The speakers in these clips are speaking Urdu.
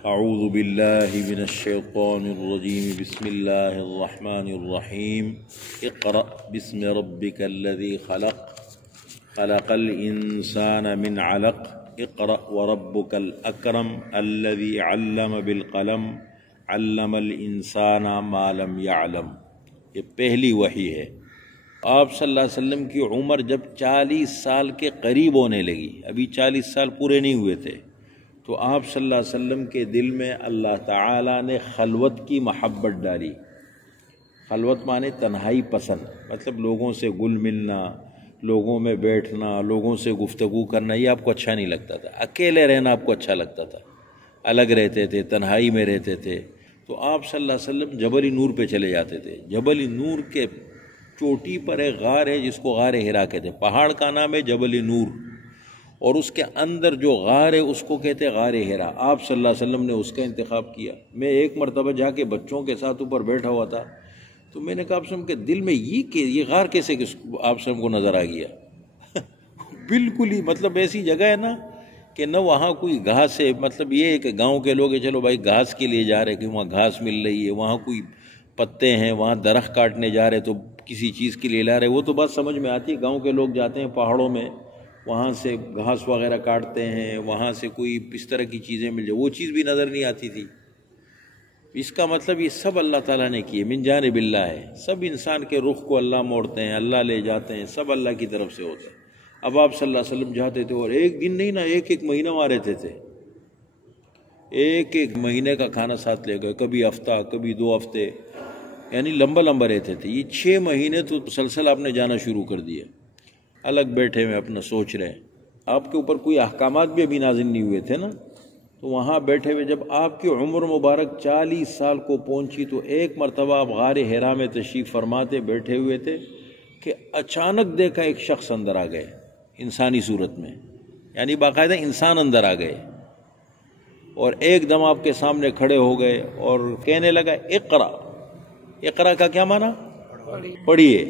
اعوذ باللہ من الشیطان الرجیم بسم اللہ الرحمن الرحیم اقرأ بسم ربک الذی خلق خلق الانسان من علق اقرأ وربک الاکرم الذی علم بالقلم علم الانسان ما لم یعلم۔ یہ پہلی وحی ہے۔ آپ صلی اللہ علیہ وسلم کی عمر جب 40 سال کے قریب ہونے لگی، ابھی 40 سال پورے نہیں ہوئے تھے، تو آپ صلی اللہ علیہ وسلم کے دل میں اللہ تعالیٰ نے خلوت کی محبت ڈالی۔ خلوت مانے تنہائی پسند، مطلب لوگوں سے گل ملنا، لوگوں میں بیٹھنا، لوگوں سے گفتگو کرنا، یہ آپ کو اچھا نہیں لگتا تھا۔ اکیلے رہنا آپ کو اچھا لگتا تھا، الگ رہتے تھے، تنہائی میں رہتے تھے۔ تو آپ صلی اللہ علیہ وسلم جبل نور پہ چلے جاتے تھے۔ جبل نور کے چوٹی پر ایک غار ہے جس کو غار ہرا کہتے ہیں۔ پہاڑ کا نام ہے جبل نور، اور اس کے اندر جو غار ہے اس کو کہتے ہیں غار ہرا۔ آپ صلی اللہ علیہ وسلم نے اس کا انتخاب کیا۔ میں ایک مرتبہ جا کے بچوں کے ساتھ اوپر بیٹھا ہوا تھا، تو میں نے کہا آپ صلی اللہ علیہ وسلم کے دل میں یہ غار کیسے آپ صلی اللہ علیہ وسلم کو نظر آ گیا؟ بالکل ہی مطلب ایسی جگہ ہے نا کہ نہ وہاں کوئی گھاس ہے، مطلب یہ ہے کہ گاؤں کے لوگ چلو بھائی گھاس کے لیے جا رہے کہ وہاں گھاس مل رہی ہے، وہاں کوئی پتے ہیں، وہاں درخت کاٹنے جا رہے تو کسی چیز کے لیے لا رہے، وہ تو بات سمجھ میں آتی ہے۔ گاؤں کے لوگ جاتے ہیں پہاڑوں میں، وہاں سے گھاس وغیرہ کاٹتے ہیں، وہاں سے کوئی اس طرح کی چیزیں مل جائے، وہ چیز بھی نظر نہیں آتی تھی۔ اس کا مطلب یہ سب اللہ تعالیٰ نے کیے، من جانب اللہ ہے۔ سب انسان کے رخ کو اللہ موڑتے ہیں، اللہ لے جاتے ہیں، سب اللہ کی طرف سے ہوتے ہیں۔ اب آپ صلی اللہ علیہ وسلم جاتے تھے اور ایک دن نہیں نا، ایک مہینہ وہاں رہتے تھے، ایک مہینے کا کھانا ساتھ لے گئے، کبھی ہفتہ کبھی 2 ہفتے، یعنی لمبا رہتے تھے۔ یہ 6 مہینے تو مسلسل آپ نے جانا شروع کر دیا، الگ بیٹھے ہوئے اپنا سوچ رہے ہیں۔ آپ کے اوپر کوئی احکامات بھی ابھی نازل نہیں ہوئے تھے نا، تو وہاں بیٹھے ہوئے جب آپ کی عمر مبارک 40 سال کو پہنچی تو ایک مرتبہ آپ غار ہرا میں تشریف فرماتے بیٹھے ہوئے تھے کہ اچانک دیکھا ایک شخص اندر آ گئے انسانی صورت میں، یعنی باقاعدہ انسان اندر آ گئے، اور ایک دم آپ کے سامنے کھڑے ہو گئے اور کہنے لگا اقرا۔ اقرا کا کیا معنی؟ پڑھیے۔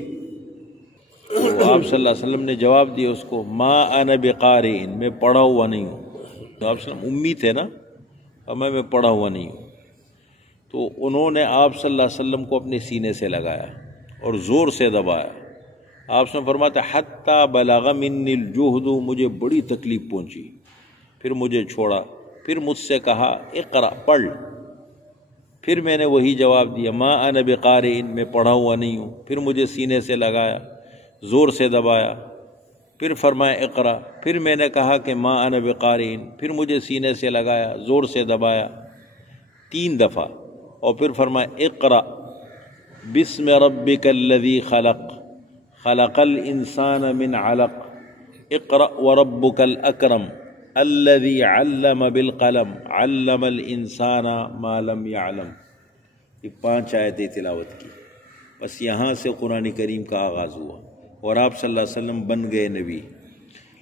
تو آپ صلی اللہ علیہ وسلم نے جواب دیا اس کو، ما انا بقارئ، میں پڑھا ہوا نہیں ہوں۔ تو آپ صلی اللہ علیہ وسلم امی تھے نا، اور میں پڑھا ہوا نہیں ہوں۔ تو انہوں نے آپ صلی اللہ علیہ وسلم کو اپنے سینے سے لگایا اور زور سے دبایا۔ آپ سے فرماتے حتی بلغ منی الجہد، مجھے بڑی تکلیف پہنچی، پھر مجھے چھوڑا، پھر مجھ سے کہا اقرا، پڑھ۔ پھر میں نے وہی جواب دیا، ما انا بقارئ، میں پڑھا ہوا نہیں ہوں۔ پھر مجھے سینے سے لگایا، زور سے دبایا، پھر فرمایا اقرا۔ پھر میں نے کہا کہ ما انا بقارئ، پھر مجھے سینے سے لگایا، زور سے دبایا 3 دفعہ، اور پھر فرمایا اقرا بسم ربک الذی خلق خلق الانسان من علق اقرا وربک الاکرم الذی علم بالقلم علم الانسان ما لم یعلم۔ یہ 5 آیتیں تلاوت کی، بس یہاں سے قرآن کریم کا آغاز ہوا، اور آپ صلی اللہ علیہ وسلم بن گئے نبی۔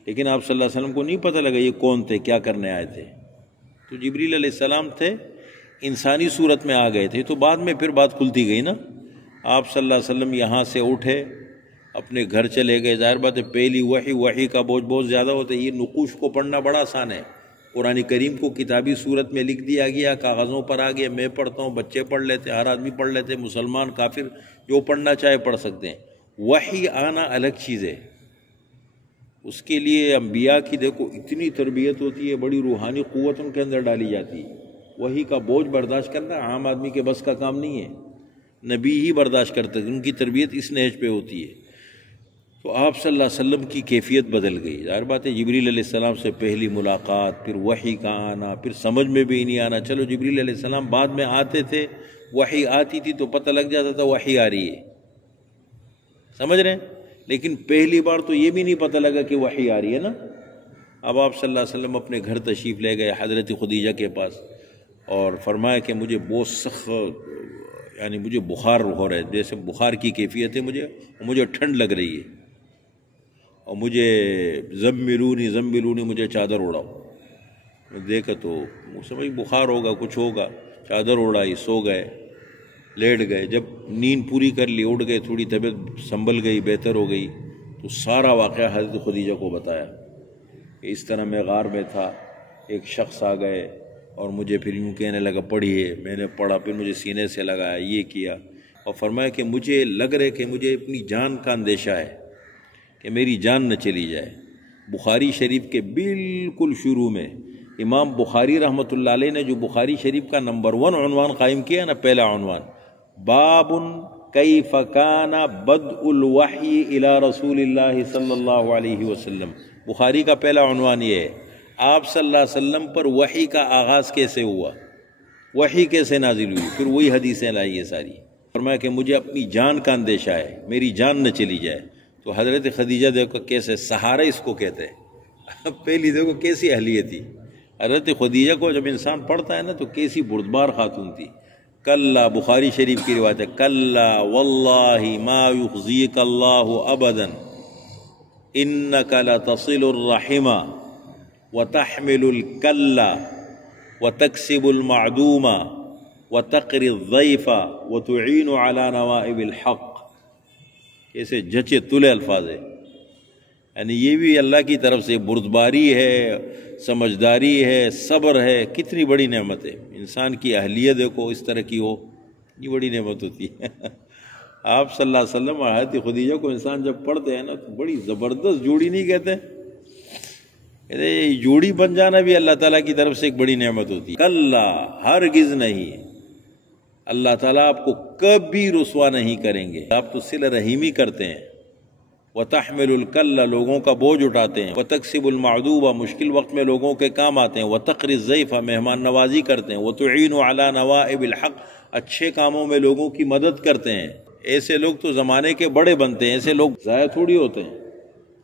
لیکن آپ صلی اللہ علیہ وسلم کو نہیں پتہ لگا یہ کون تھے، کیا کرنے آئے تھے۔ تو جبریل علیہ السلام تھے، انسانی صورت میں آ گئے تھے، تو بعد میں پھر بات کھلتی گئی نا۔ آپ صلی اللہ علیہ وسلم یہاں سے اٹھے، اپنے گھر چلے گئے۔ ظاہر بات ہے پہلی وحی کا بوجھ بہت زیادہ ہوتا ہے۔ یہ نقوش کو پڑھنا بڑا آسان ہے، قرآن کریم کو کتابی صورت میں لکھ دیا گیا، کاغذوں پر آ گیا، میں پڑھتا ہوں، بچے پڑھ لیتے، ہر آدمی پڑھ لیتے، مسلمان کافر جو پڑھنا چاہے پڑھ سکتے ہیں۔ وحی آنا الگ چیز ہے، اس کے لیے انبیاء کی دیکھو اتنی تربیت ہوتی ہے، بڑی روحانی قوت ان کے اندر ڈالی جاتی ہے۔ وحی کا بوجھ برداشت کرنا عام آدمی کے بس کا کام نہیں ہے، نبی ہی برداشت کرتے ہیں، ان کی تربیت اس نہج پہ ہوتی ہے۔ تو آپ صلی اللہ علیہ وسلم کی کیفیت بدل گئی۔ ظاہر بات ہے جبریل علیہ السلام سے پہلی ملاقات، پھر وحی کا آنا، پھر سمجھ میں بھی نہیں آنا۔ چلو جبریل علیہ السلام بعد میں آتے تھے، وحی آتی تھی تو پتہ لگ جاتا تھا وحی آ رہی ہے، سمجھ رہے ہیں؟ لیکن پہلی بار تو یہ بھی نہیں پتہ لگا کہ وحی آ رہی ہے نا۔ اب آپ صلی اللہ علیہ وسلم اپنے گھر تشریف لے گئے حضرت خدیجہ کے پاس، اور فرمایا کہ مجھے بہت سخت، یعنی مجھے بخار ہو رہا ہے، جیسے بخار کی کیفیت ہے مجھے ٹھنڈ لگ رہی ہے، اور مجھے زملونی مجھے چادر اڑاؤ۔ میں دیکھا تو سمجھ بخار ہوگا، کچھ ہوگا، چادر اڑائی، سو گئے، لیٹ گئے۔ جب نیند پوری کر لی، اٹھ گئے، تھوڑی طبیعت سنبھل گئی، بہتر ہو گئی، تو سارا واقعہ حضرت خدیجہ کو بتایا کہ اس طرح میں غار میں تھا، ایک شخص آ گئے، اور مجھے پھر یوں کہنے لگا پڑھیے. میں نے پڑھا، پھر مجھے سینے سے لگایا، یہ کیا، اور فرمایا کہ مجھے لگ رہے کہ مجھے اپنی جان کا اندیشہ ہے کہ میری جان نہ چلی جائے. بخاری شریف کے بالکل شروع میں امام بخاری رحمۃ اللہ علیہ نے جو بخاری شریف کا نمبر 1 عنوان قائم کیا نا، پہلا عنوان، باب کیف کان بدء الوحی الی رسول اللہ صلی اللہ علیہ وسلم. بخاری کا پہلا عنوان یہ ہے، آپ صلی اللہ علیہ وسلم پر وحی کا آغاز کیسے ہوا، وحی کیسے نازل ہوئی. پھر وہی حدیثیں لائی یہ ساری. فرمایا کہ مجھے اپنی جان کا اندیشہ ہے، میری جان نہ چلی جائے. تو حضرت خدیجہ دیکھو کیسے سہارا اس کو کہتے ہیں. پہلی دیکھو کیسی اہلیت تھی حضرت خدیجہ کو. جب انسان پڑھتا ہے نا تو کیسی بردبار خاتون تھی. کلا، بخاری شریف کی روایت ہے، کلا واللہ ما یخزیک اللہ ابدا انک لتصل الرحم وتحمل الکل وتکسب المعدوم وتقری الضیف وتعین علی نوائب الحق. ایسے جچے تلے الفاظ ہے. یعنی یہ بھی اللہ کی طرف سے بردباری ہے، سمجھداری ہے، صبر ہے. کتنی بڑی نعمت ہے. انسان کی اہلیت دیکھو اس طرح کی ہو، یہ بڑی نعمت ہوتی ہے. آپ صلی اللہ علیہ وسلم اور حضرت خدیجہ کو انسان جب پڑھتے ہیں نا تو بڑی زبردست جوڑی نہیں کہتے، جوڑی بن جانا بھی اللہ تعالیٰ کی طرف سے ایک بڑی نعمت ہوتی ہے. کلا، ہرگز نہیں، اللہ تعالیٰ آپ کو کبھی رسوا نہیں کریں گے. آپ تو صلہ رحیمی کرتے ہیں، وَتَحْمِلُ الْكَلَّ، لوگوں کا بوجھ اٹھاتے ہیں، وَتَكْسِبُ الْمَعْدُوبَ، مشکل وقت میں لوگوں کے کام آتے ہیں، وَتَقْرِي الضَّيْفَ، مہمان نوازی کرتے ہیں، وَتُعِينُ عَلَى نَوَائِبِ الْحَقِّ، اچھے کاموں میں لوگوں کی مدد کرتے ہیں. ایسے لوگ تو زمانے کے بڑے بنتے ہیں، ایسے لوگ ضائع تھوڑی ہوتے ہیں.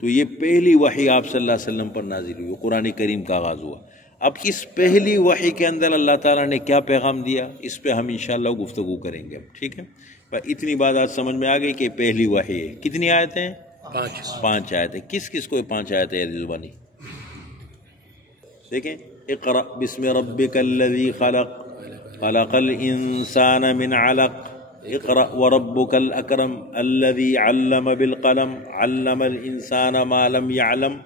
تو یہ پہلی وحی آپ صلی اللہ علیہ وسلم پر نازل ہوئی، قرآن کریم کا آغاز ہوا. اب اس پہلی وحی کے اندر اللہ تعالیٰ نے کیا پیغام دیا، اس پہ ہم انشاءاللہ گفتگو کریں گے. ٹھیک ہے، اتنی بات آج سمجھ میں آ گئی کہ پہلی وحی ہے. کتنی آیتیں ہیں؟ 5 آیتیں. کس کس کو 5 آیتیں ہے زبانی؟ دیکھیں، اقرأ بسم ربک الذی خلق خلق الانسان من علق اقرأ وربک الاکرم الذی علم بالقلم علم الانسان ما لم يعلم